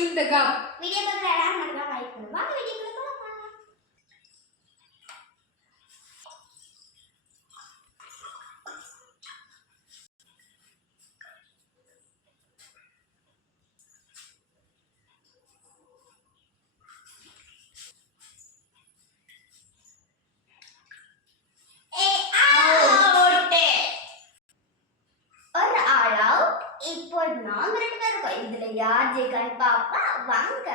இந்த காப் வீடியோ பார்க்குற எல்லாரும் மட்டும் லைக் பண்ணுங்க. வாங்க வீடியோக்குள்ள போலாம். ஒரு ஆள் அவுட். இப்போ நாங்க ரெண்டு பேரும் இருக்கோம். இதுல யார் ஜெயிக்கான்னு பாப்பா வாங்க.